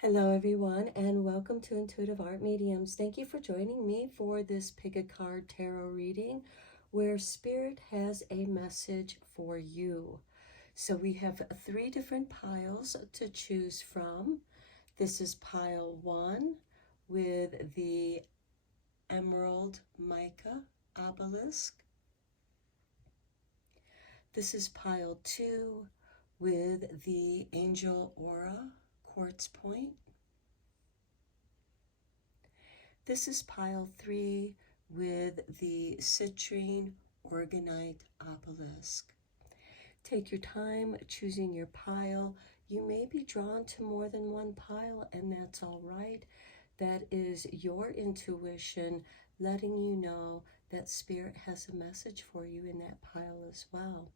Hello everyone, and welcome to Intuitive Art Mediums. Thank you for joining me for this Pick a Card Tarot reading where Spirit has a message for you. So we have 3 different piles to choose from. This is pile 1 with the Emerald Mica Obelisk. This is pile 2 with the Angel Aura Quartz Point. This is pile 3 with the Citrine Orgonite Obelisk. Take your time choosing your pile. You may be drawn to more than one pile, and that's all right. That is your intuition letting you know that Spirit has a message for you in that pile as well.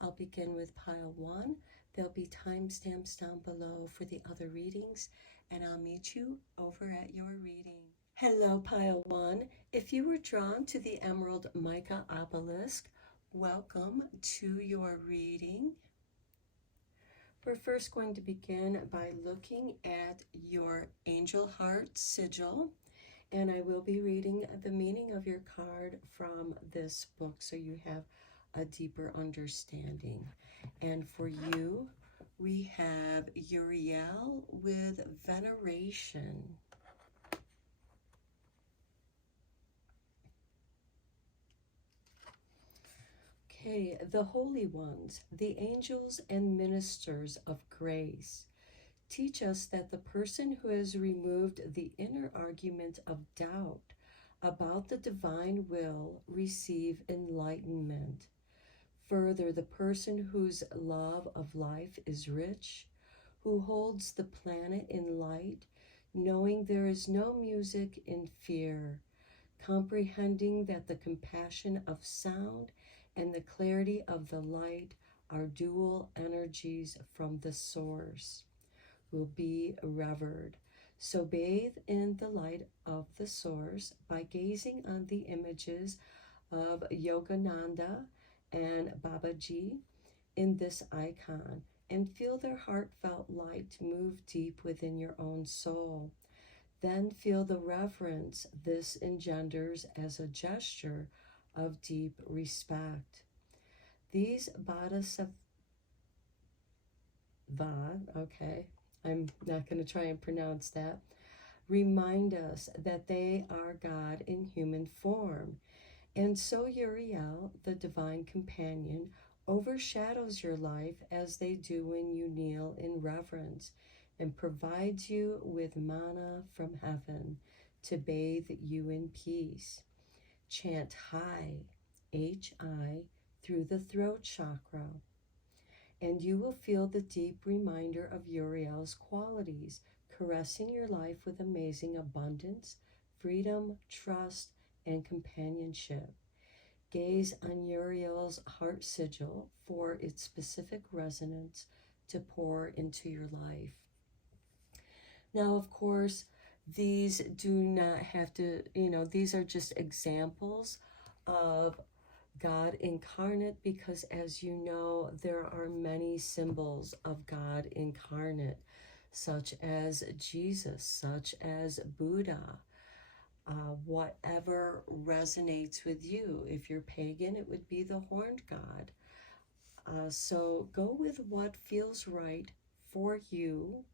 I'll begin with pile 1. There'll be timestamps down below for the other readings, and I'll meet you over at your reading. Hello, pile 1. If you were drawn to the Emerald Mica Obelisk, welcome to your reading. We're first going to begin by looking at your angel heart sigil, and I will be reading the meaning of your card from this book so you have a deeper understanding. And for you, we have Uriel with Veneration. Okay, the holy ones, the angels and ministers of grace, teach us that the person who has removed the inner argument of doubt about the divine will receive enlightenment. Further, the person whose love of life is rich, who holds the planet in light, knowing there is no music in fear, comprehending that the compassion of sound and the clarity of the light are dual energies from the source, will be revered. So bathe in the light of the source by gazing on the images of Yogananda and Babaji in this icon, and feel their heartfelt light move deep within your own soul. Then feel the reverence this engenders as a gesture of deep respect. These bodhisattvas, okay, I'm not going to try and pronounce that, remind us that they are God in human form. And so Uriel, the divine companion, overshadows your life as they do when you kneel in reverence, and provides you with manna from heaven to bathe you in peace. Chant Hi, H-I, through the throat chakra, and you will feel the deep reminder of Uriel's qualities, caressing your life with amazing abundance, freedom, trust, and companionship. Gaze on Uriel's heart sigil for its specific resonance to pour into your life. Now, of course, these do not have to, these are just examples of God incarnate, because as you know, there are many symbols of God incarnate, such as Jesus, such as Buddha, whatever resonates with you. If you're pagan, it would be the horned god. So go with what feels right for you.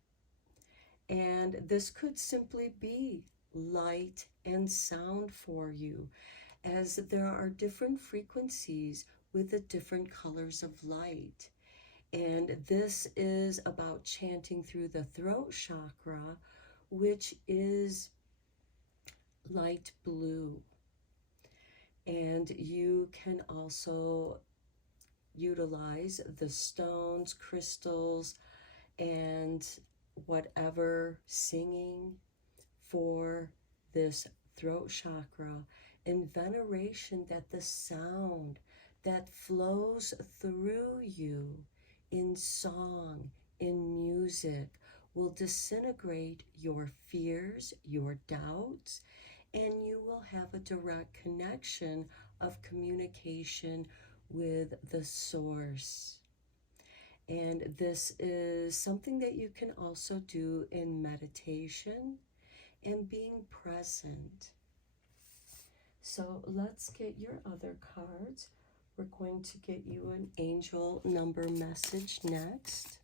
And this could simply be light and sound for you, as there are different frequencies with the different colors of light. And this is about chanting through the throat chakra, which is light blue. And you can also utilize the stones, crystals, and whatever singing for this throat chakra in veneration that the sound that flows through you in song, in music, will disintegrate your fears, your doubts, and you will have a direct connection of communication with the source. And this is something that you can also do in meditation and being present. So let's get your other cards. We're going to get you an angel number message next.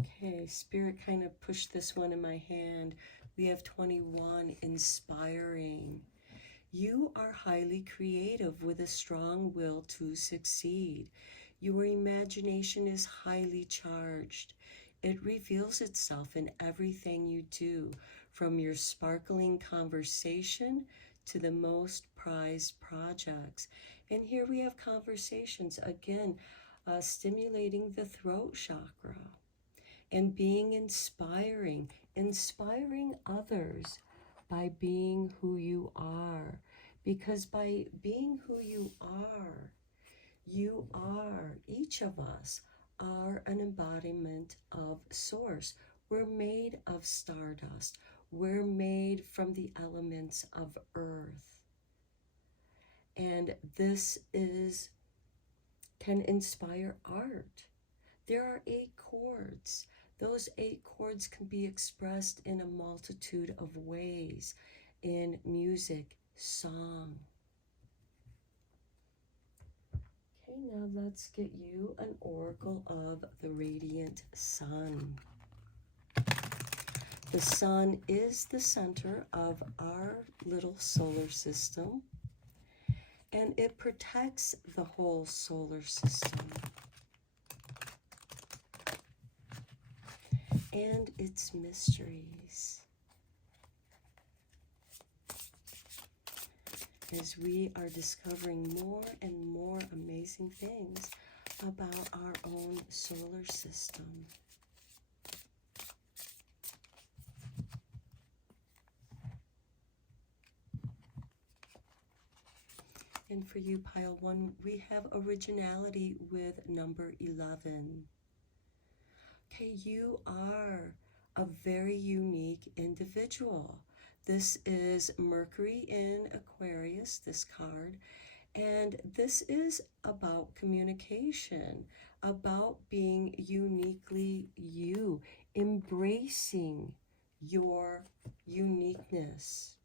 Okay, Spirit kind of pushed this one in my hand. We have 21, inspiring. You are highly creative with a strong will to succeed. Your imagination is highly charged. It reveals itself in everything you do, from your sparkling conversation to the most prized projects. And here we have conversations, again, stimulating the throat chakra and being inspiring, inspiring others by being who you are. Because by being who you are, each of us are an embodiment of Source. We're made of stardust. We're made from the elements of earth. And this can inspire art. There are 8 chords. Those 8 chords can be expressed in a multitude of ways, in music, song. Okay, now let's get you an oracle of the radiant sun. The sun is the center of our little solar system, and it protects the whole solar system and its mysteries. As we are discovering more and more amazing things about our own solar system. And for you, pile 1, we have originality with number 11. Okay, you are a very unique individual. This is Mercury in Aquarius, this card, and this is about communication, about being uniquely you, embracing your uniqueness.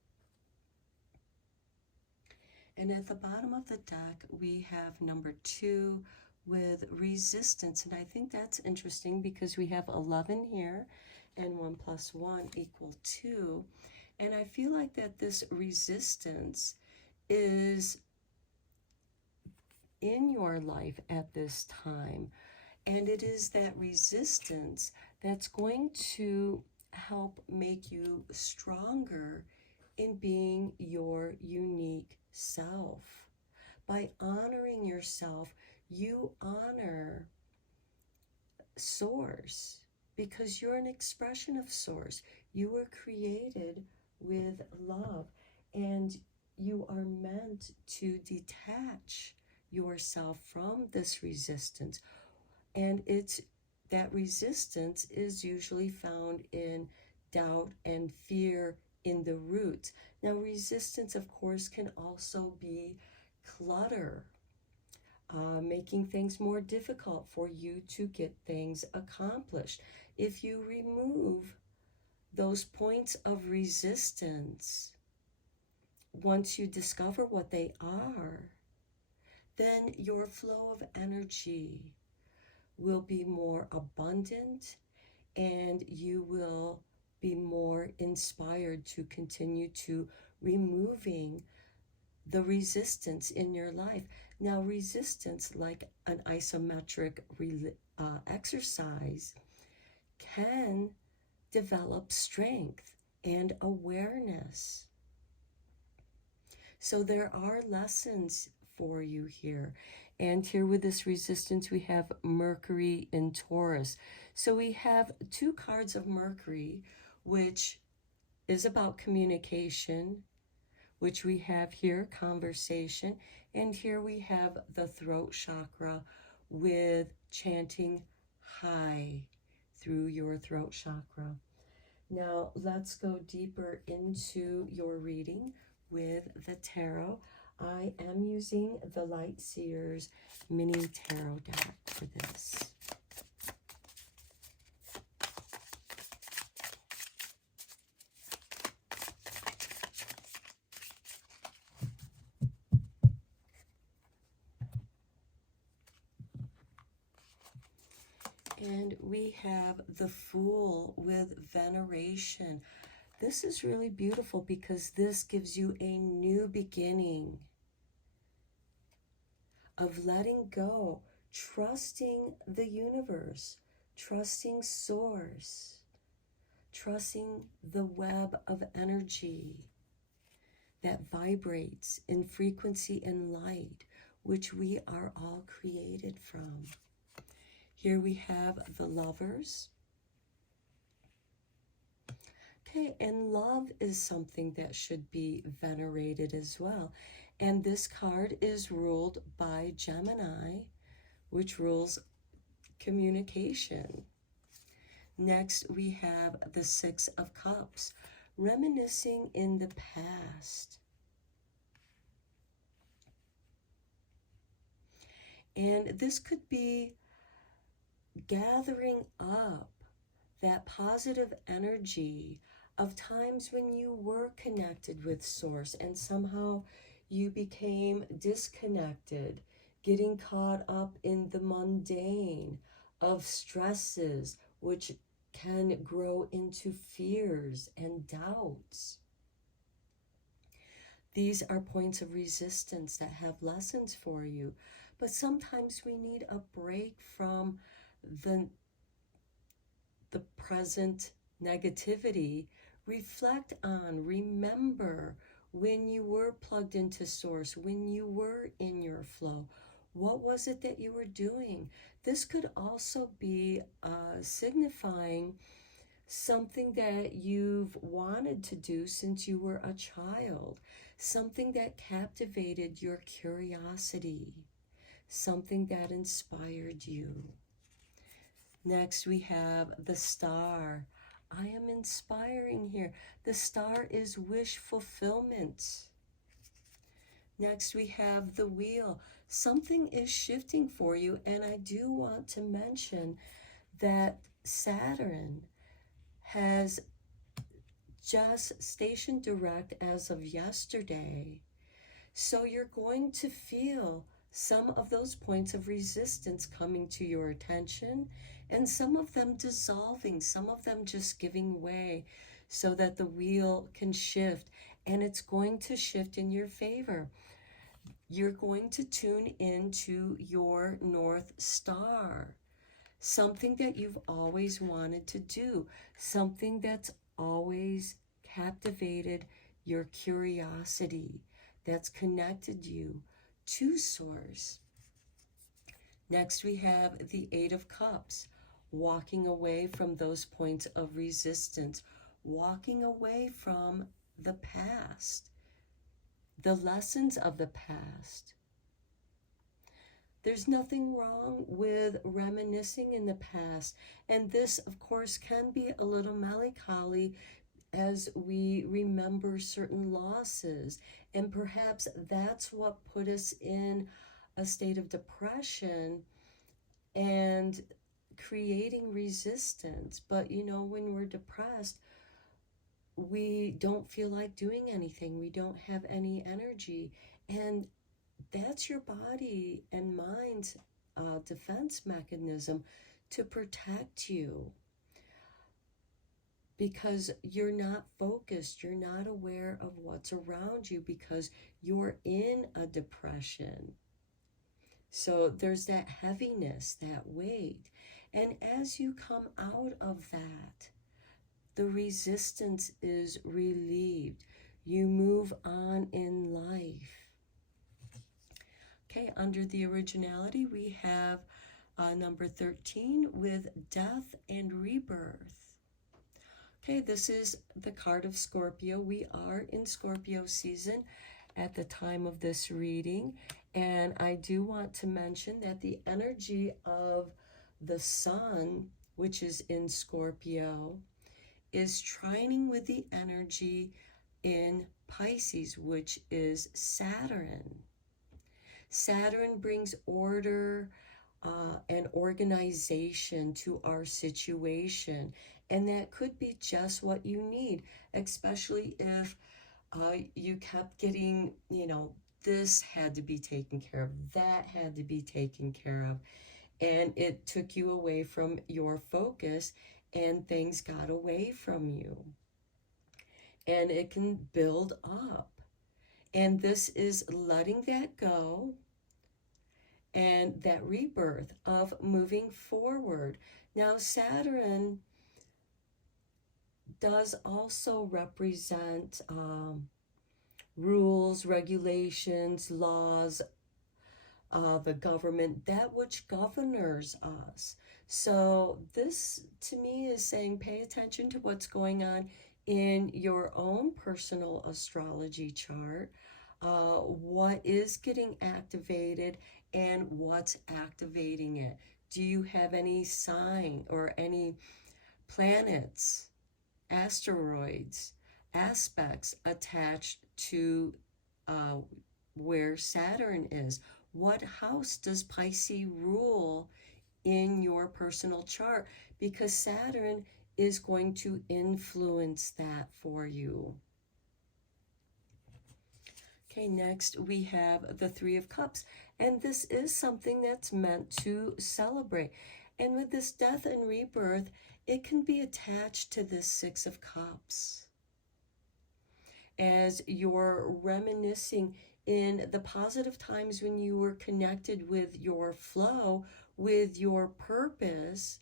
And at the bottom of the deck, we have number 2 with resistance. And I think that's interesting because we have 11 here, and 1 plus 1 equal 2. And I feel like that this resistance is in your life at this time. And it is that resistance that's going to help make you stronger in being your unique self. By honoring yourself, you honor Source, because you're an expression of Source. You were created with love, and you are meant to detach yourself from this resistance. And that resistance is usually found in doubt and fear in the roots. Now, resistance, of course, can also be clutter, making things more difficult for you to get things accomplished. If you remove those points of resistance, once you discover what they are, then your flow of energy will be more abundant, and you will be more inspired to continue to removing the resistance in your life. Now, resistance, like an isometric exercise, can develop strength and awareness. So there are lessons for you here. And here with this resistance, we have Mercury in Taurus. So we have 2 cards of Mercury, which is about communication, which we have here, conversation. And here we have the throat chakra, with chanting high through your throat chakra. Now let's go deeper into your reading with the tarot. I am using the Light Seers mini tarot deck for this. And we have the Fool with veneration. This is really beautiful because this gives you a new beginning of letting go, trusting the universe, trusting source, trusting the web of energy that vibrates in frequency and light, which we are all created from. Here we have the Lovers. Okay, and love is something that should be venerated as well. And this card is ruled by Gemini, which rules communication. Next, we have the Six of Cups, reminiscing in the past. And this could be gathering up that positive energy of times when you were connected with Source and somehow you became disconnected, getting caught up in the mundane of stresses, which can grow into fears and doubts. These are points of resistance that have lessons for you, but sometimes we need a break from the present negativity. Reflect on, remember when you were plugged into Source, when you were in your flow. What was it that you were doing? This could also be signifying something that you've wanted to do since you were a child, something that captivated your curiosity, something that inspired you. Next, we have the Star. I am inspiring here. The Star is wish fulfillment. Next, we have the Wheel. Something is shifting for you, and I do want to mention that Saturn has just stationed direct as of yesterday. So you're going to feel some of those points of resistance coming to your attention, and some of them dissolving, some of them just giving way so that the wheel can shift, and it's going to shift in your favor. You're going to tune into your North Star, something that you've always wanted to do, something that's always captivated your curiosity, that's connected you to Source. Next, we have the Eight of Cups, walking away from those points of resistance, walking away from the past, the lessons of the past. There's nothing wrong with reminiscing in the past, and this, of course, can be a little melancholy as we remember certain losses, and perhaps that's what put us in a state of depression and creating resistance. But you know, when we're depressed, we don't feel like doing anything, we don't have any energy, and that's your body and mind's defense mechanism to protect you, because you're not focused, you're not aware of what's around you because you're in a depression. So there's that heaviness, that weight. And as you come out of that, the resistance is relieved. You move on in life. Okay, under the originality, we have number 13 with death and rebirth. Okay, this is the card of Scorpio. We are in Scorpio season, at the time of this reading. And I do want to mention that the energy of the sun, which is in Scorpio, is trining with the energy in Pisces, which is Saturn. Saturn brings order and organization to our situation, and that could be just what you need, especially if you kept getting, this had to be taken care of, that had to be taken care of, and it took you away from your focus, and things got away from you. And it can build up. And this is letting that go and that rebirth of moving forward. Now, Saturn does also represent rules, regulations, laws, the government, that which governs us. So this, to me, is saying pay attention to what's going on in your own personal astrology chart. What is getting activated and what's activating it? Do you have any sign or any planets, asteroids, aspects attached to where Saturn is? What house does Pisces rule in your personal chart? Because Saturn is going to influence that for you. Okay, next we have the Three of Cups, and this is something that's meant to celebrate. And with this death and rebirth, it can be attached to this Six of Cups. As you're reminiscing in the positive times when you were connected with your flow, with your purpose,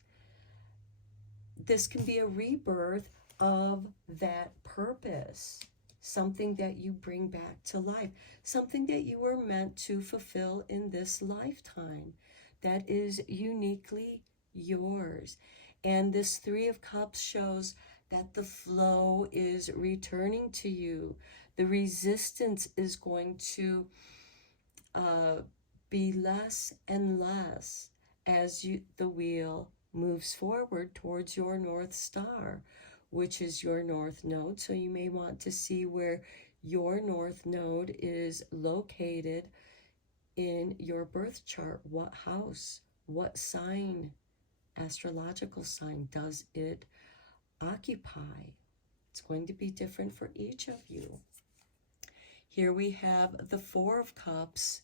this can be a rebirth of that purpose. Something that you bring back to life, something that you were meant to fulfill in this lifetime that is uniquely yours. And this Three of Cups shows that the flow is returning to you. The resistance is going to be less and less as the wheel moves forward towards your North Star, which is your North Node. So you may want to see where your North Node is located in your birth chart. What house, what sign, astrological sign does it occupy? It's going to be different for each of you. Here we have the Four of Cups.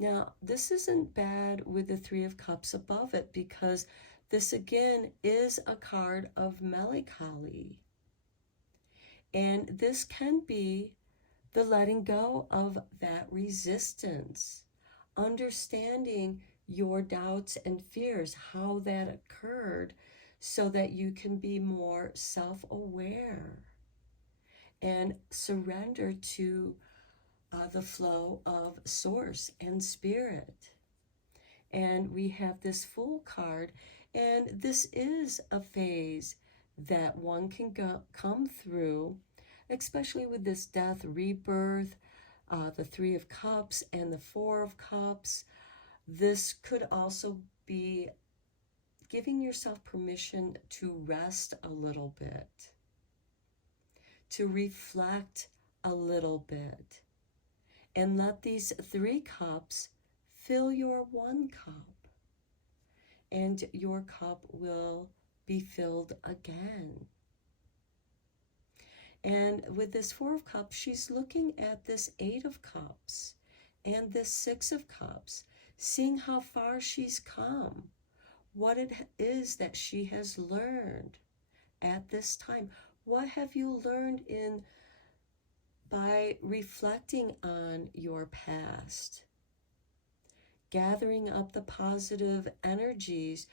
Now, this isn't bad with the Three of Cups above it, because this again is a card of melancholy. And this can be the letting go of that resistance, understanding your doubts and fears, how that occurred, so that you can be more self-aware and surrender to the flow of source and spirit. And we have this Fool card, and this is a phase that one can come through, especially with this death, rebirth, the Three of Cups and the Four of Cups. This could also be giving yourself permission to rest a little bit, to reflect a little bit, and let these three cups fill your one cup, and your cup will be filled again. And with this Four of Cups, she's looking at this Eight of Cups and this Six of Cups, seeing how far she's come, what it is that she has learned at this time. What have you learned by reflecting on your past, gathering up the positive energies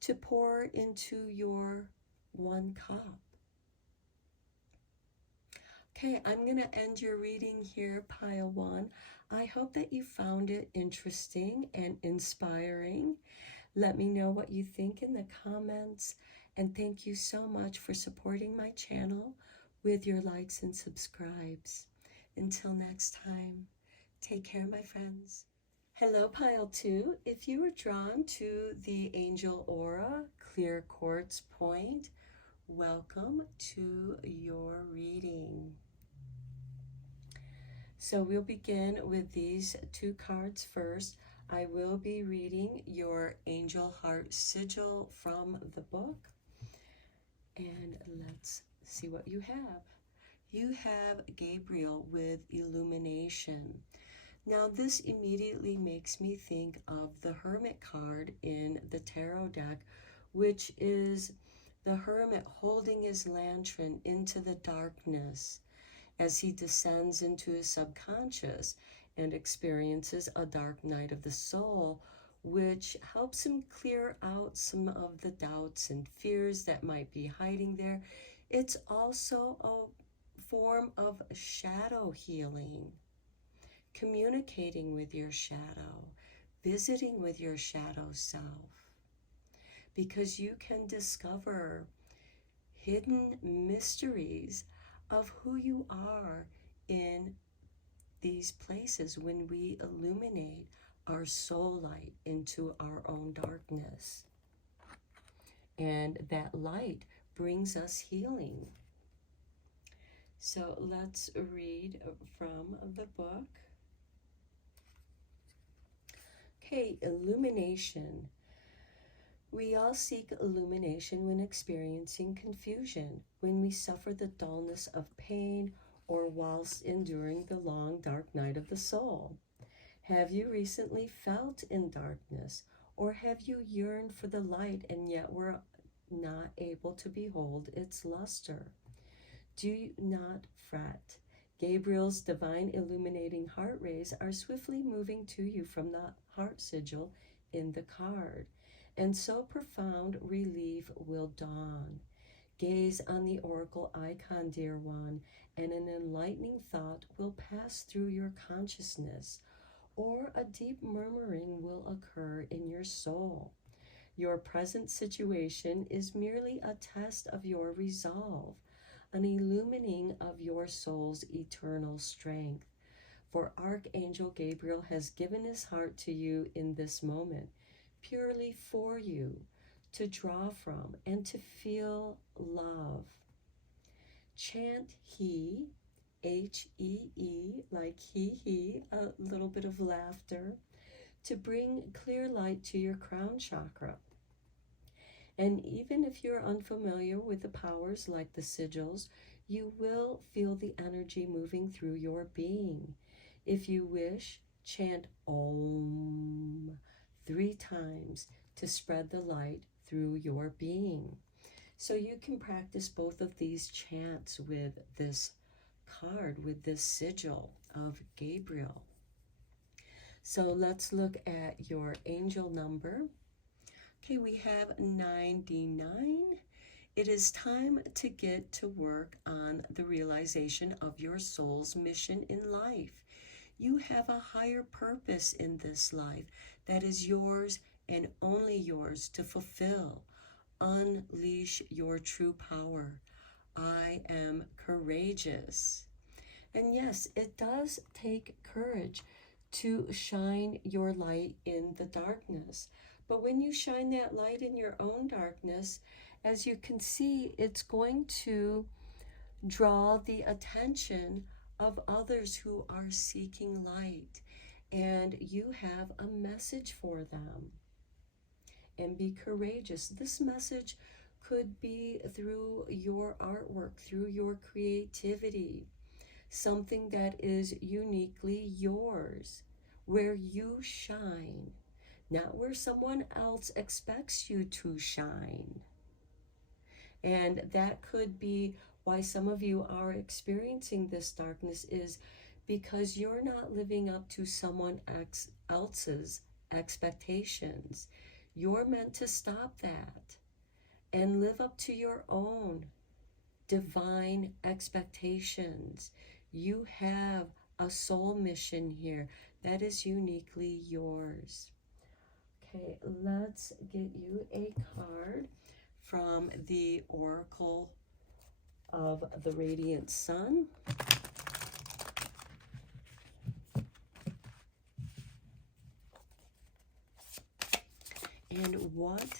to pour into your one cup? Okay, I'm going to end your reading here, Pile 1. I hope that you found it interesting and inspiring. Let me know what you think in the comments. And thank you so much for supporting my channel with your likes and subscribes. Until next time, take care, my friends. Hello, Pile 2. If you were drawn to the Angel Aura Clear Quartz Point, welcome to your reading. So we'll begin with these two cards first. I will be reading your Angel Heart Sigil from the book. And let's see what you have. You have Gabriel with illumination. Now this immediately makes me think of the Hermit card in the tarot deck, which is the Hermit holding his lantern into the darkness as he descends into his subconscious and experiences a dark night of the soul, which helps him clear out some of the doubts and fears that might be hiding there. It's also a form of shadow healing, communicating with your shadow, visiting with your shadow self, because you can discover hidden mysteries of who you are in these places when we illuminate our soul light into our own darkness. And that light brings us healing. So let's read from the book. Okay, illumination. We all seek illumination when experiencing confusion, when we suffer the dullness of pain, or whilst enduring the long dark night of the soul. Have you recently felt in darkness, or have you yearned for the light and yet were not able to behold its luster? Do not fret. Gabriel's divine illuminating heart rays are swiftly moving to you from the heart sigil in the card, and so profound relief will dawn. Gaze on the oracle icon, dear one, and an enlightening thought will pass through your consciousness, or a deep murmuring will occur in your soul. Your present situation is merely a test of your resolve, an illumining of your soul's eternal strength. For Archangel Gabriel has given his heart to you in this moment, purely for you, to draw from and to feel love. Chant He, H-E-E, like he, a little bit of laughter, to bring clear light to your crown chakra. And even if you're unfamiliar with the powers like the sigils, you will feel the energy moving through your being. If you wish, chant Om 3 times to spread the light through your being. So you can practice both of these chants with this card, with this sigil of Gabriel. So let's look at your angel number. Okay, we have 99. It is time to get to work on the realization of your soul's mission in life. You have a higher purpose in this life that is yours and only yours to fulfill. Unleash your true power. I am courageous. And yes, it does take courage to shine your light in the darkness. But when you shine that light in your own darkness, as you can see, it's going to draw the attention of others who are seeking light. And you have a message for them. And be courageous. This message could be through your artwork, through your creativity, something that is uniquely yours, where you shine, not where someone else expects you to shine. And that could be why some of you are experiencing this darkness, is because you're not living up to someone else's expectations. You're meant to stop that and live up to your own divine expectations. You have a soul mission here that is uniquely yours. Okay, let's get you a card from the Oracle of the Radiant Sun. what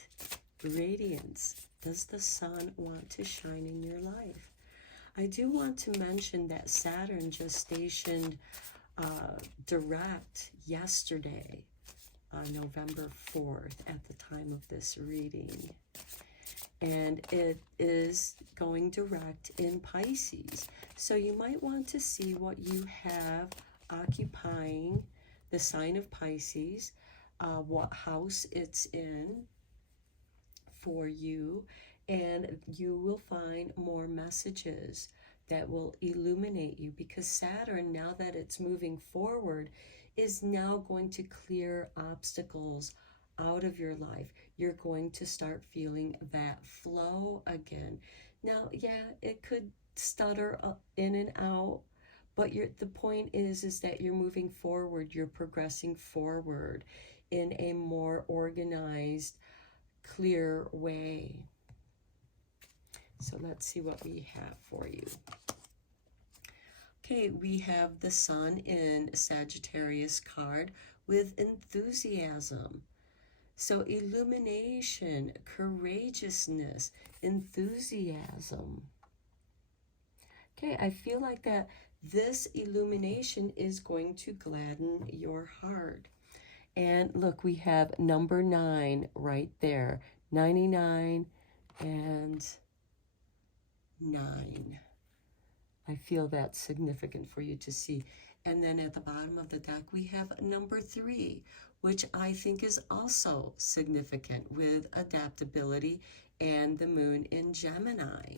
radiance does the sun want to shine in your life? I do want to mention that Saturn just stationed direct yesterday, November 4th, at the time of this reading. And it is going direct in Pisces. So you might want to see what you have occupying the sign of Pisces, what house it's in for you, and you will find more messages that will illuminate you, because Saturn, now that it's moving forward, is now going to clear obstacles out of your life. You're going to start feeling that flow again. Now, yeah, it could stutter in and out, but the point is that you're moving forward, you're progressing forward in a more organized, clear way. So let's see what we have for you. Okay, we have the Sun in Sagittarius card with enthusiasm. So illumination, courageousness, enthusiasm. Okay, I feel like that this illumination is going to gladden your heart. And look, we have number 9 right there. 99 and 9. I feel that's significant for you to see. And then at the bottom of the deck, we have number 3, which I think is also significant, with adaptability and the moon in Gemini.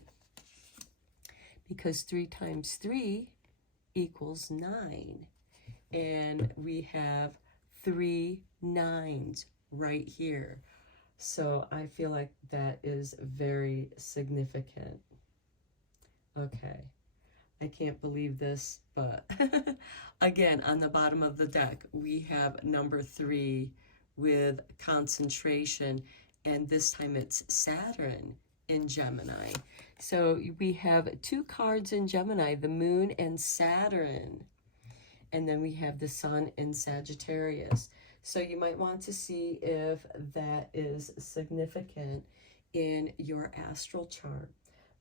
Because 3 times 3 equals 9. And we have 3 9s right here. So I feel like that is very significant. Okay. I can't believe this, but again, on the bottom of the deck, we have number 3 with concentration, and this time it's Saturn in Gemini. So we have 2 cards in Gemini, the moon and Saturn, and then we have the Sun in Sagittarius. So you might want to see if that is significant in your astral chart.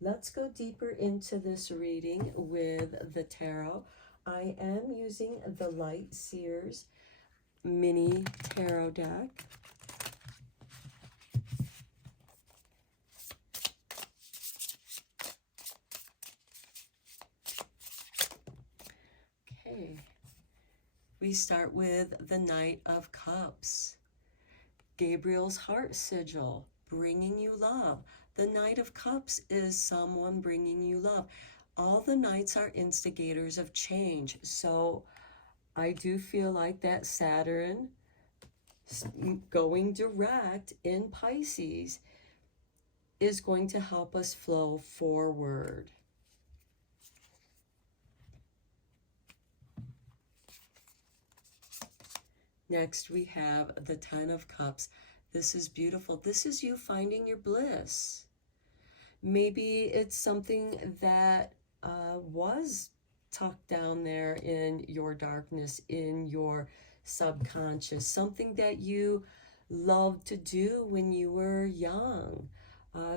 Let's go deeper into this reading with the tarot. I am using the Light Seers mini tarot deck. Okay. We start with the Knight of Cups. Gabriel's heart sigil, bringing you love. The Knight of Cups is someone bringing you love. All the knights are instigators of change. So I do feel like that Saturn going direct in Pisces is going to help us flow forward. Next, we have the Ten of Cups. This is beautiful. This is you finding your bliss. Maybe it's something that was tucked down there in your darkness, in your subconscious, something that you loved to do when you were young,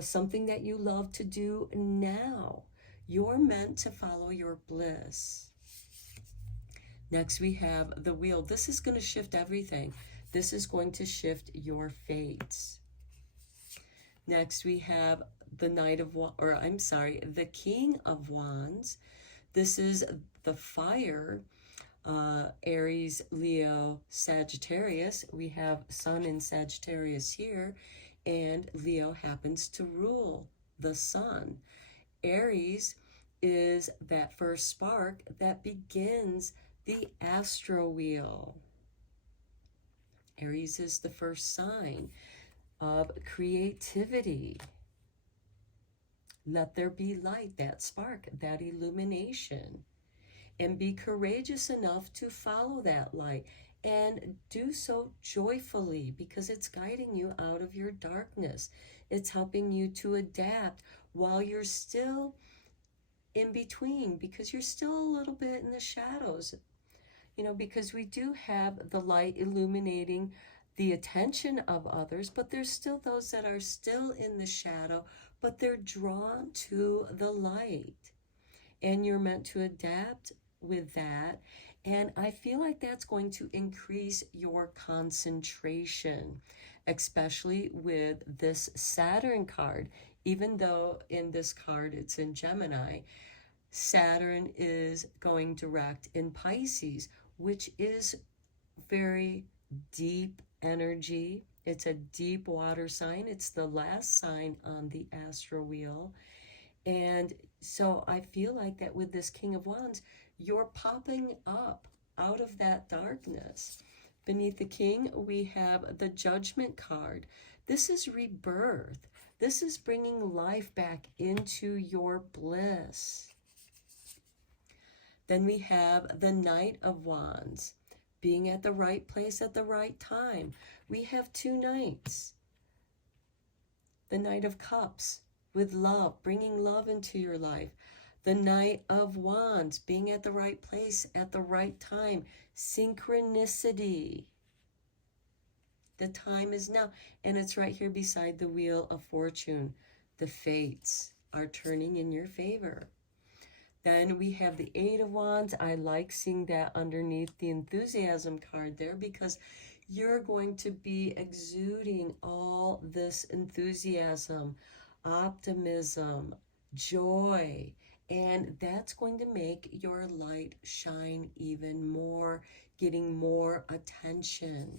something that you love to do now. You're meant to follow your bliss. Next, we have the Wheel. This is going to shift everything. This is going to shift your fates. Next, we have the the King of Wands. This is the fire, Aries, Leo, Sagittarius. We have Sun in Sagittarius here, and Leo happens to rule the Sun. Aries is that first spark that begins the astro wheel. Aries is the first sign of creativity. Let there be light, that spark, that illumination. And be courageous enough to follow that light. And do so joyfully, because it's guiding you out of your darkness. It's helping you to adapt while you're still in between, because you're still a little bit in the shadows. You know, because we do have the light illuminating the attention of others, but there's still those that are still in the shadow, but they're drawn to the light. And you're meant to adapt with that. And I feel like that's going to increase your concentration, especially with this Saturn card. Even though in this card it's in Gemini, Saturn is going direct in Pisces, which is very deep energy. It's a deep water sign. It's the last sign on the astro wheel. And so I feel like that with this King of Wands, you're popping up out of that darkness. Beneath the King, we have the Judgment card. This is rebirth. This is bringing life back into your bliss. Then we have the Knight of Wands, being at the right place at the right time. We have two knights. The Knight of Cups, with love, bringing love into your life. The Knight of Wands, being at the right place at the right time. Synchronicity. The time is now. And it's right here beside the Wheel of Fortune. The fates are turning in your favor. Then we have the Eight of Wands. I like seeing that underneath the Enthusiasm card there, because you're going to be exuding all this enthusiasm, optimism, joy, and that's going to make your light shine even more, getting more attention.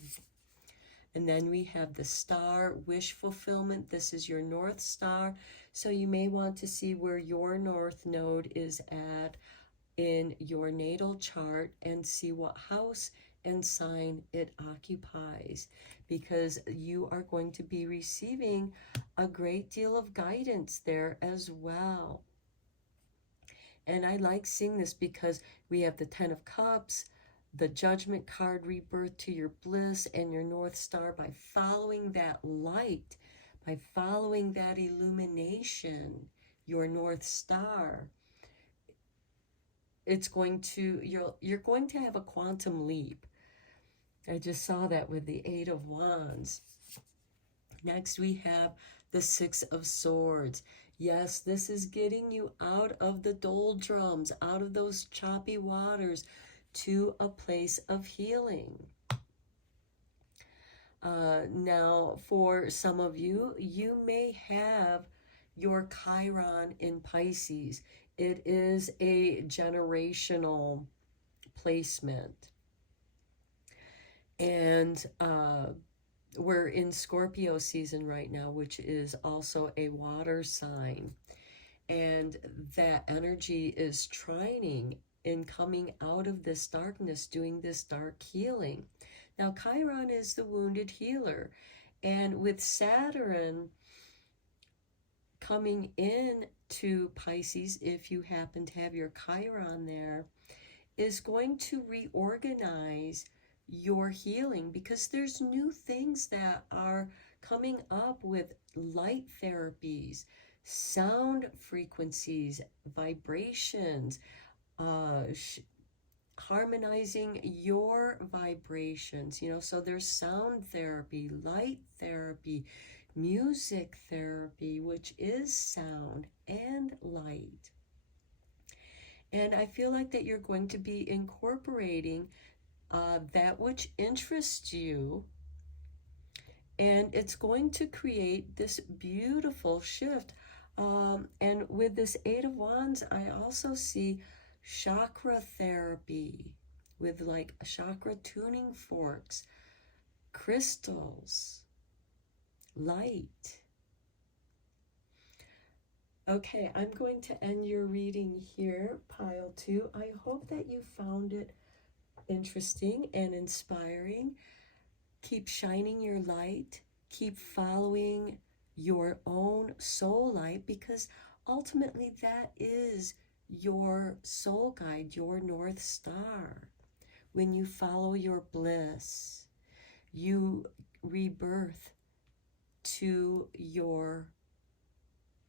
And then we have the Star, wish fulfillment. This is your North Star. So you may want to see where your North Node is at in your natal chart and see what house and sign it occupies, because you are going to be receiving a great deal of guidance there as well. And I like seeing this because we have the Ten of Cups, the Judgment card, rebirth to your bliss, and your North Star. By following that light, by following that illumination, your North Star, it's going to, you're going to have a quantum leap. I just saw that with the Eight of Wands. Next, we have the Six of Swords. Yes, this is getting you out of the doldrums, out of those choppy waters, to a place of healing. Now, for some of you, you may have your Chiron in Pisces. It is a generational placement. And we're in Scorpio season right now, which is also a water sign. And that energy is trining in coming out of this darkness, doing this dark healing. Now, Chiron is the wounded healer. And with Saturn coming in to Pisces, if you happen to have your Chiron there, is going to reorganize your healing, because there's new things that are coming up with light therapies, sound frequencies, vibrations, harmonizing your vibrations, you know. So there's sound therapy, light therapy, music therapy, which is sound and light. And I feel like that you're going to be incorporating that which interests you, and it's going to create this beautiful shift. And with this Eight of Wands, I also see chakra therapy with like chakra tuning forks, crystals, light. Okay, I'm going to end your reading here, pile 2. I hope that you found it interesting and inspiring. Keep shining your light. Keep following your own soul light, because ultimately that is your soul guide, your North Star. When you follow your bliss, you rebirth to your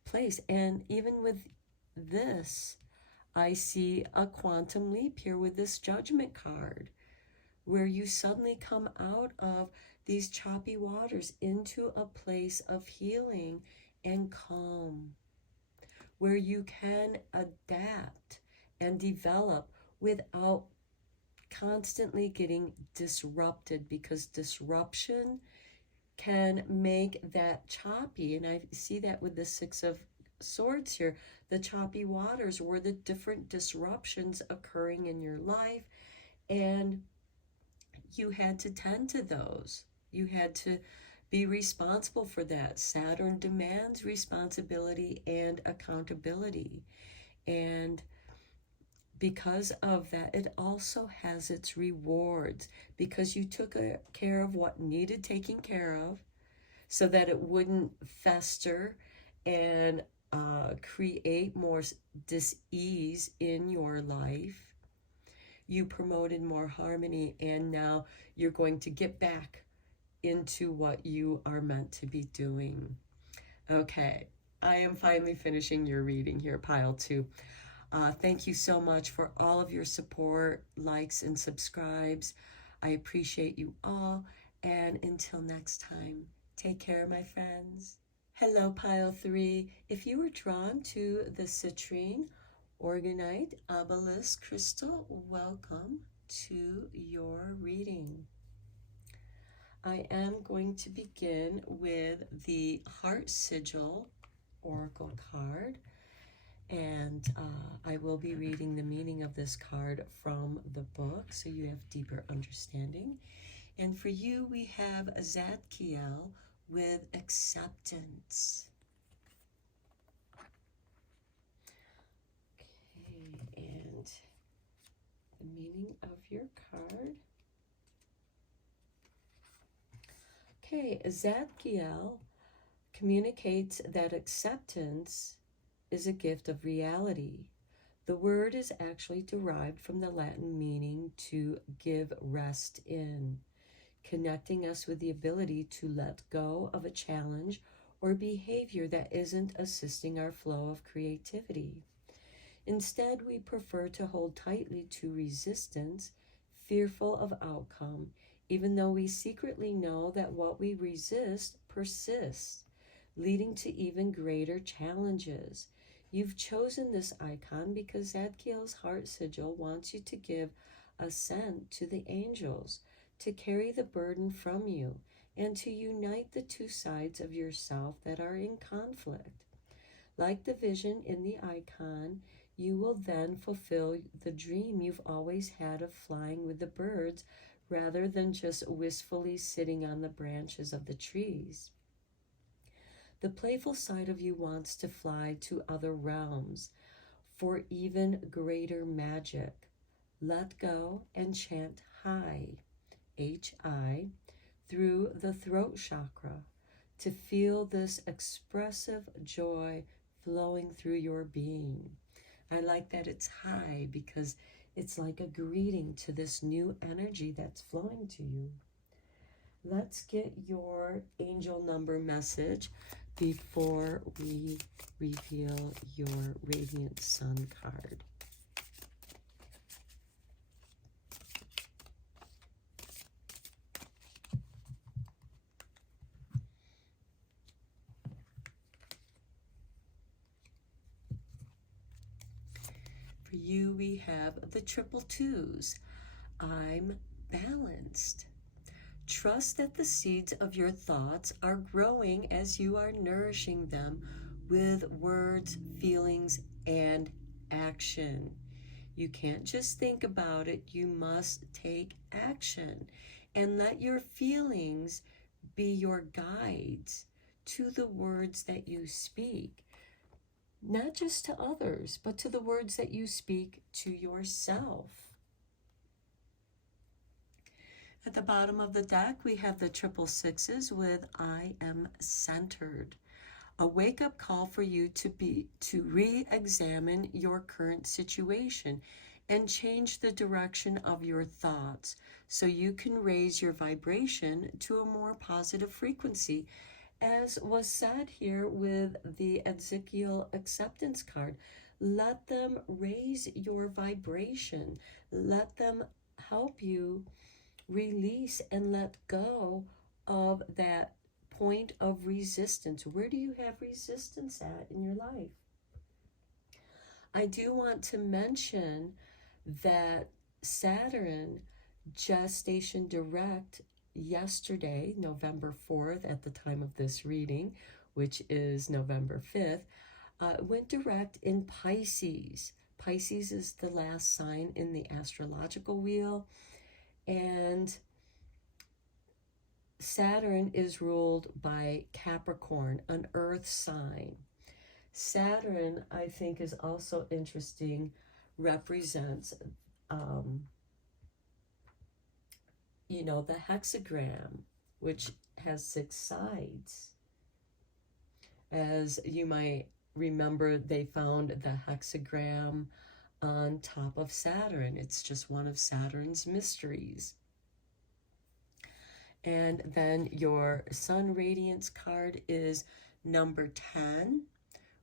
place. And even with this, I see a quantum leap here with this Judgment card, where you suddenly come out of these choppy waters into a place of healing and calm, where you can adapt and develop without constantly getting disrupted, because disruption can make that choppy. And I see that with the Six of Swords here, the choppy waters were the different disruptions occurring in your life, and you had to tend to those. You had to be responsible for that. Saturn demands responsibility and accountability. And because of that, it also has its rewards, because you took care of what needed taking care of so that it wouldn't fester and create more dis-ease in your life. You promoted more harmony, and now you're going to get back into what you are meant to be doing. Okay, I am finally finishing your reading here, pile 2. Thank you so much for all of your support, likes, and subscribes. I appreciate you all. And until next time, take care, my friends. Hello, pile 3. If you were drawn to the citrine, organite, obelisk crystal, welcome to your reading. I am going to begin with the Heart Sigil Oracle card. And I will be reading the meaning of this card from the book, so you have deeper understanding. And for you, we have Zadkiel with acceptance. Okay, and the meaning of your card. Okay, Zadkiel communicates that acceptance is a gift of reality. The word is actually derived from the Latin meaning to give rest in, connecting us with the ability to let go of a challenge or behavior that isn't assisting our flow of creativity. Instead, we prefer to hold tightly to resistance, fearful of outcome, even though we secretly know that what we resist persists, leading to even greater challenges. You've chosen this icon because Zadkiel's heart sigil wants you to give assent to the angels, to carry the burden from you, and to unite the two sides of yourself that are in conflict. Like the vision in the icon, you will then fulfill the dream you've always had of flying with the birds, rather than just wistfully sitting on the branches of the trees. The playful side of you wants to fly to other realms for even greater magic. Let go and chant Hi, H-I, through the throat chakra to feel this expressive joy flowing through your being. I like that it's high because it's like a greeting to this new energy that's flowing to you. Let's get your angel number message before we reveal your Radiant Sun card. For you, we have the triple twos. I'm balanced. Trust that the seeds of your thoughts are growing as you are nourishing them with words, feelings, and action. You can't just think about it, you must take action. And let your feelings be your guides to the words that you speak. Not just to others, but to the words that you speak to yourself. At the bottom of the deck, we have the triple sixes with I am centered. A wake-up call for you to re-examine your current situation and change the direction of your thoughts so you can raise your vibration to a more positive frequency, as was said here with the Ezekiel acceptance card. Let them raise your vibration. Let them help you release and let go of that point of resistance. Where do you have resistance at in your life? I do want to mention that Saturn gestation direct yesterday, November 4th, at the time of this reading, which is November 5th, went direct in Pisces. Pisces is the last sign in the astrological wheel, and Saturn is ruled by Capricorn, an earth sign. Saturn, I think, is also interesting, represents, the hexagram, which has 6 sides. As you might remember, they found the hexagram on top of Saturn. It's just one of Saturn's mysteries. And then your Sun Radiance card is number 10,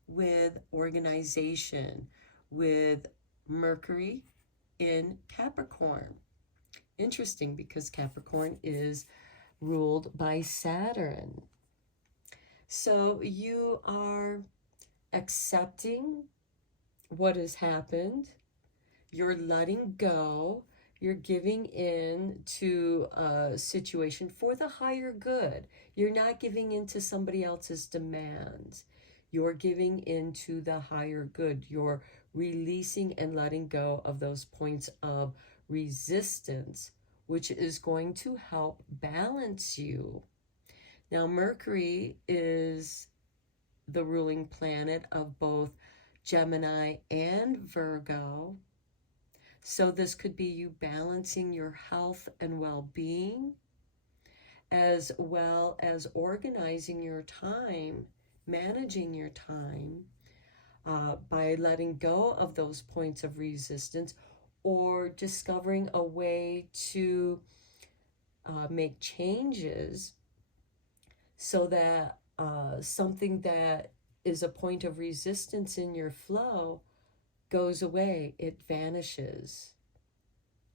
with organization, with Mercury in Capricorn. Interesting, because Capricorn is ruled by Saturn. So you are accepting what has happened. You're letting go. You're giving in to a situation for the higher good. You're not giving in to somebody else's demands. You're giving into the higher good. You're releasing and letting go of those points of resistance, which is going to help balance you. Now, Mercury is the ruling planet of both Gemini and Virgo. So this could be you balancing your health and well-being, as well as organizing your time, managing your time, by letting go of those points of resistance, or discovering a way to make changes so that something that is a point of resistance in your flow goes away. It vanishes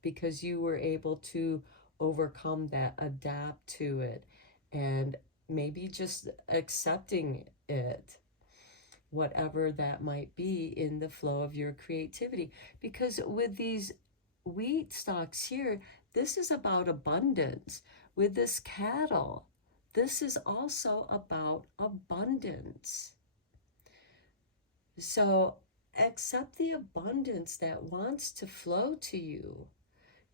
because you were able to overcome that, adapt to it, and maybe just accepting it, whatever that might be in the flow of your creativity. Because with these wheat stalks here, this is about abundance. With this cattle, this is also about abundance. So accept the abundance that wants to flow to you.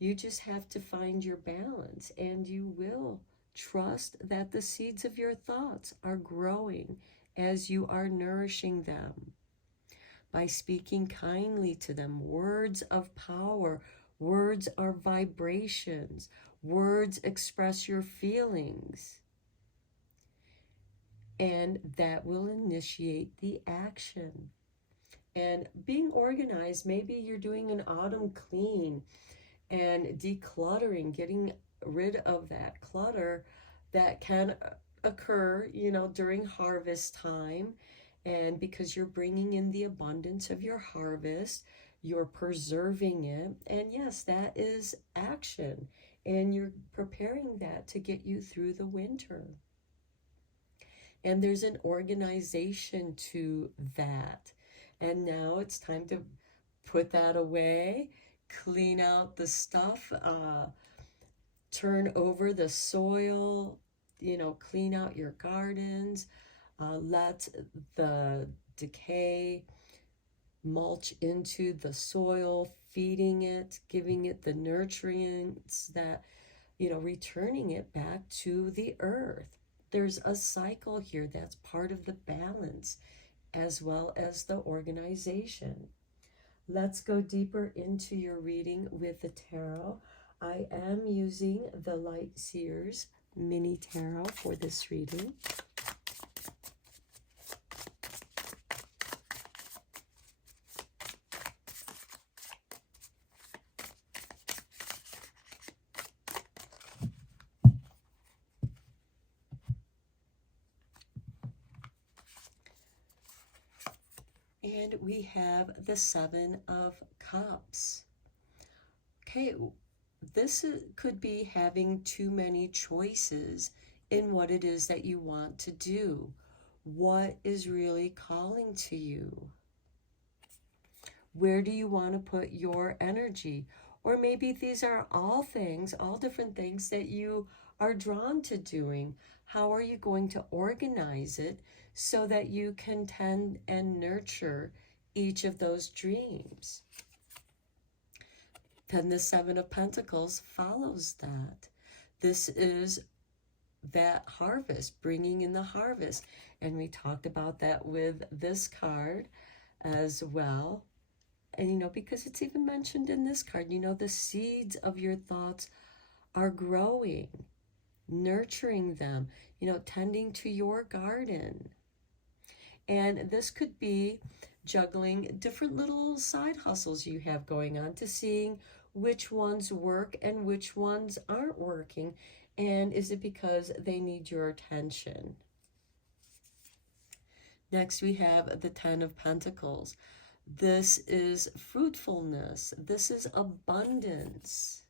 You just have to find your balance, and you will trust that the seeds of your thoughts are growing as you are nourishing them by speaking kindly to them. Words of power, words are vibrations, words express your feelings, and that will initiate the action. And being organized, maybe you're doing an autumn clean and decluttering, getting rid of that clutter that can occur, during harvest time. And because you're bringing in the abundance of your harvest, you're preserving it. And yes, that is action. And you're preparing that to get you through the winter. And there's an organization to that. And now it's time to put that away, clean out the stuff, turn over the soil, clean out your gardens, let the decay mulch into the soil, feeding it, giving it the nutrients that, returning it back to the earth. There's a cycle here that's part of the balance, as well as the organization. Let's go deeper into your reading with the tarot. I am using the Light Seers mini tarot for this reading. And we have the 7 of Cups. Okay, this could be having too many choices in what it is that you want to do. What is really calling to you? Where do you want to put your energy? Or maybe these are all things, all different things that you are drawn to doing. How are you going to organize it so that you can tend and nurture each of those dreams? Then the Seven of Pentacles follows that. This is that harvest, bringing in the harvest. And we talked about that with this card as well. And, you know, because it's even mentioned in this card, you know, the seeds of your thoughts are growing, nurturing them, you know, tending to your garden. And this could be juggling different little side hustles you have going on to seeing which ones work and which ones aren't working. And is it because they need your attention? Next, we have the Ten of Pentacles. This is fruitfulness. This is abundance.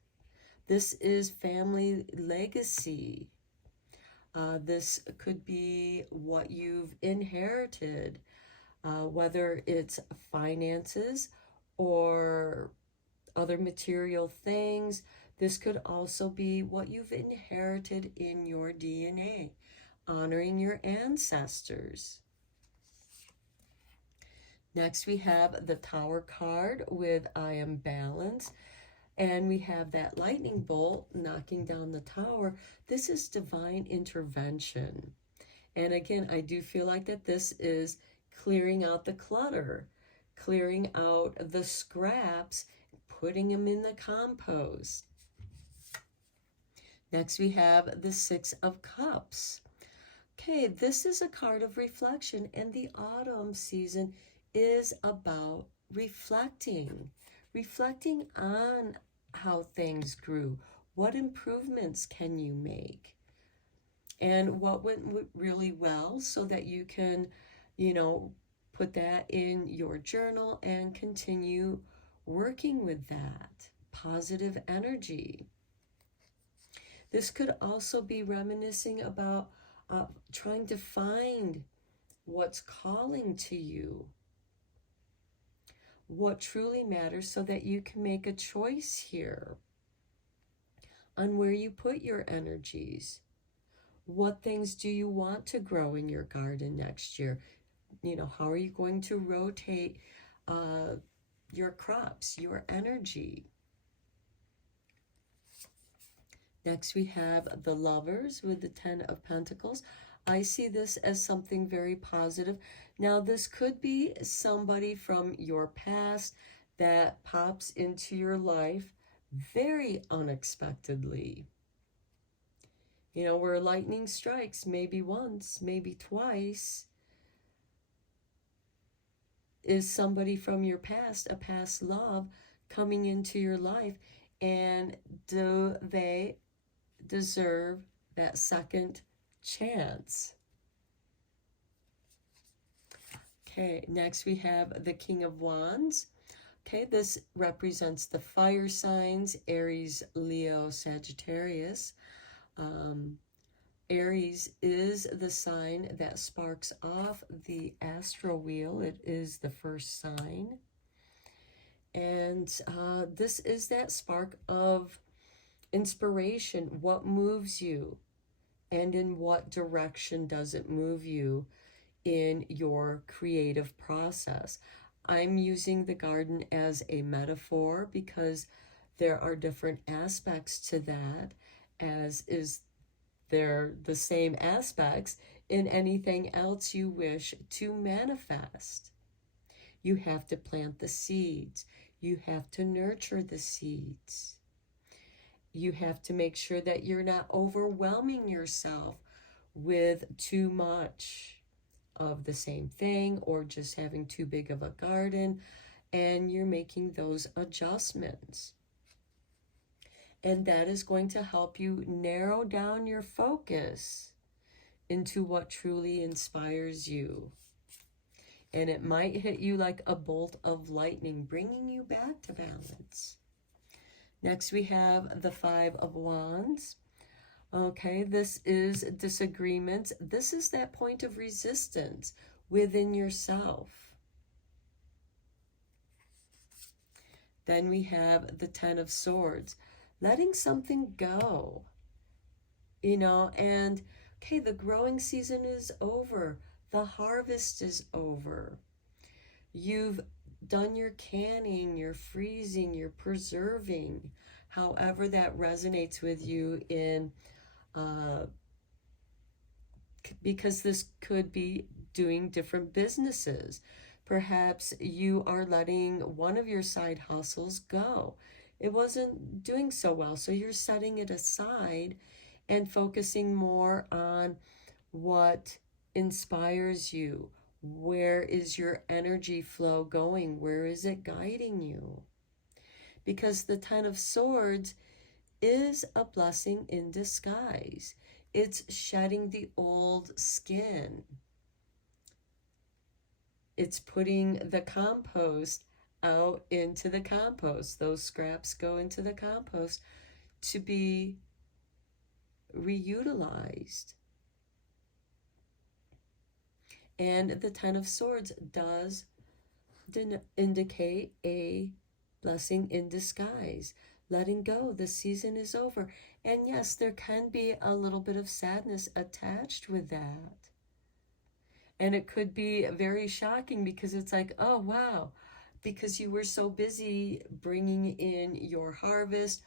This is family legacy. This could be what you've inherited, whether it's finances or other material things. This could also be what you've inherited in your DNA, honoring your ancestors. Next, we have the Tower card with I am balanced. And we have that lightning bolt knocking down the tower. This is divine intervention. And again, I do feel like that this is clearing out the clutter, clearing out the scraps, putting them in the compost. Next, we have the Six of Cups. Okay, this is a card of reflection, and the autumn season is about reflecting on how things grew. What improvements can you make? And what went really well so that you can, you know, put that in your journal and continue working with that positive energy. This could also be reminiscing about trying to find what's calling to you, what truly matters, so that you can make a choice here on where you put your energies. What things do you want to grow in your garden next year? You know, how are you going to rotate your crops, your energy? Next, we have the Lovers with the Ten of Pentacles. I see this as something very positive. Now, this could be somebody from your past that pops into your life very unexpectedly. You know, where lightning strikes, maybe once, maybe twice, is somebody from your past, a past love, coming into your life. And do they deserve that second chance? Okay, next we have the King of Wands. Okay, this represents the fire signs, Aries, Leo, Sagittarius. Aries is the sign that sparks off the astral wheel. It is the first sign. And this is that spark of inspiration. What moves you? And in what direction does it move you in your creative process? I'm using the garden as a metaphor because there are different aspects to that, as is there the same aspects in anything else you wish to manifest. You have to plant the seeds. You have to nurture the seeds. You have to make sure that you're not overwhelming yourself with too much of the same thing or just having too big of a garden, and you're making those adjustments. And that is going to help you narrow down your focus into what truly inspires you. And it might hit you like a bolt of lightning, bringing you back to balance. Next, we have the Five of Wands. Okay, this is disagreements. This is that point of resistance within yourself. Then we have the Ten of Swords, letting something go, and okay, the growing season is over, the harvest is over. You've done your canning, your freezing, your preserving, however that resonates with you because this could be doing different businesses. Perhaps you are letting one of your side hustles go. It wasn't doing so well, so you're setting it aside and focusing more on what inspires you. Where is your energy flow going? Where is it guiding you? Because the Ten of Swords is a blessing in disguise. It's shedding the old skin. It's putting the compost out into the compost. Those scraps go into the compost to be reutilized. And the Ten of Swords does indicate a blessing in disguise. Letting go, the season is over. And yes, there can be a little bit of sadness attached with that. And it could be very shocking because it's like, oh, wow, because you were so busy bringing in your harvest,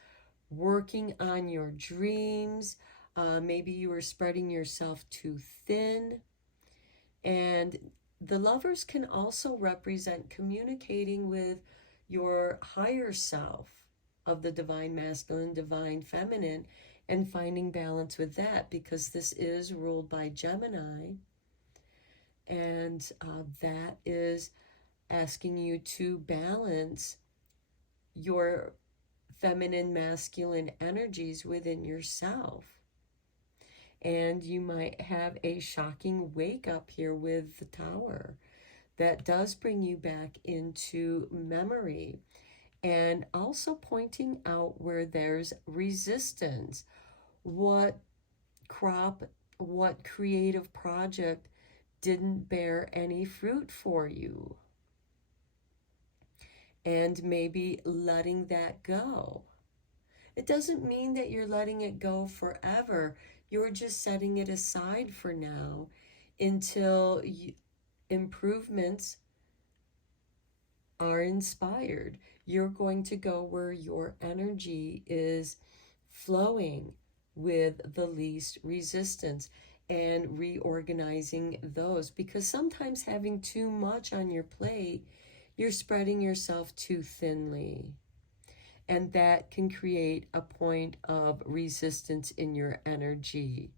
working on your dreams. Maybe you were spreading yourself too thin. And the Lovers can also represent communicating with your higher self of the divine masculine, divine feminine, and finding balance with that, because this is ruled by Gemini. And that is asking you to balance your feminine, masculine energies within yourself. And you might have a shocking wake up here with the Tower that does bring you back into memory, and also pointing out where there's resistance. What crop, what creative project didn't bear any fruit for you? And maybe letting that go. It doesn't mean that you're letting it go forever. You're just setting it aside for now until improvements are inspired. You're going to go where your energy is flowing with the least resistance and reorganizing those, because sometimes having too much on your plate, you're spreading yourself too thinly. And that can create a point of resistance in your energy,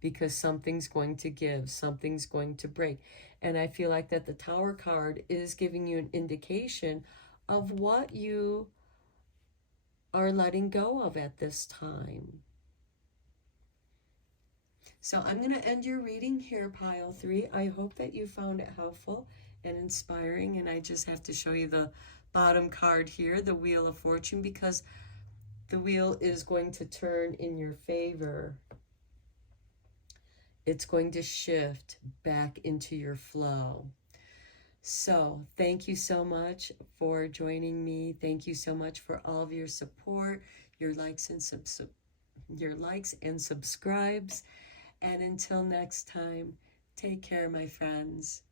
because something's going to give, something's going to break. And I feel like that the Tower card is giving you an indication of what you are letting go of at this time. So I'm going to end your reading here, Pile 3. I hope that you found it helpful and inspiring. And I just have to show you the bottom card here, the Wheel of Fortune, because the wheel is going to turn in your favor. It's going to shift back into your flow. So thank you so much for joining me. Thank you so much for all of your support, your likes and subscribes. And until next time, take care, my friends.